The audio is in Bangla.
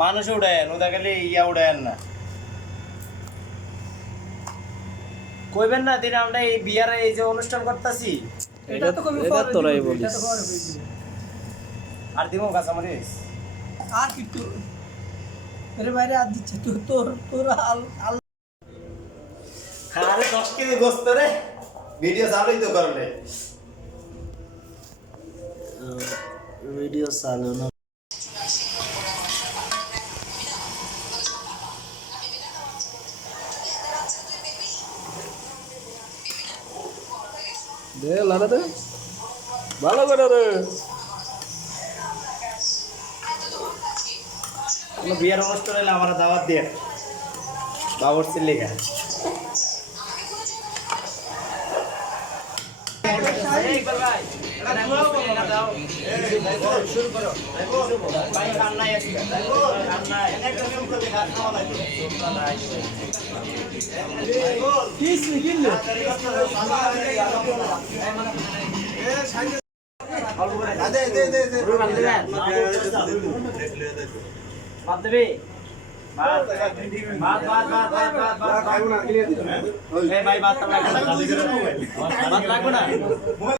মানুষ উড়ায়েন ওদা খালি ইয়া উড়ায়েন না কইবেন না দিন আমরা এই বিয়ার এই যে অনুষ্ঠান করতেছি এটা তো কবি এটা তোরাই বলিস আর দিমো কাঁচা মরিচ আর কিছু এর বাইরে আর দিচ্ছে তোর তোর আরে 10 কেজি গোস্ত রে ভিডিও চালুই তো করলে ভিডিও চালু না দে লানা দে ভালো করে দে কোনো বিয়ার অনুষ্ঠান হলে আমার দাওয়াত দিয়ে বাবরচির লেখা শুরু করো ভাই রান্নায় আছে রান্নায় কিস কিনলে বাদ দেবে বাদ ভাই বাদ লাগবে না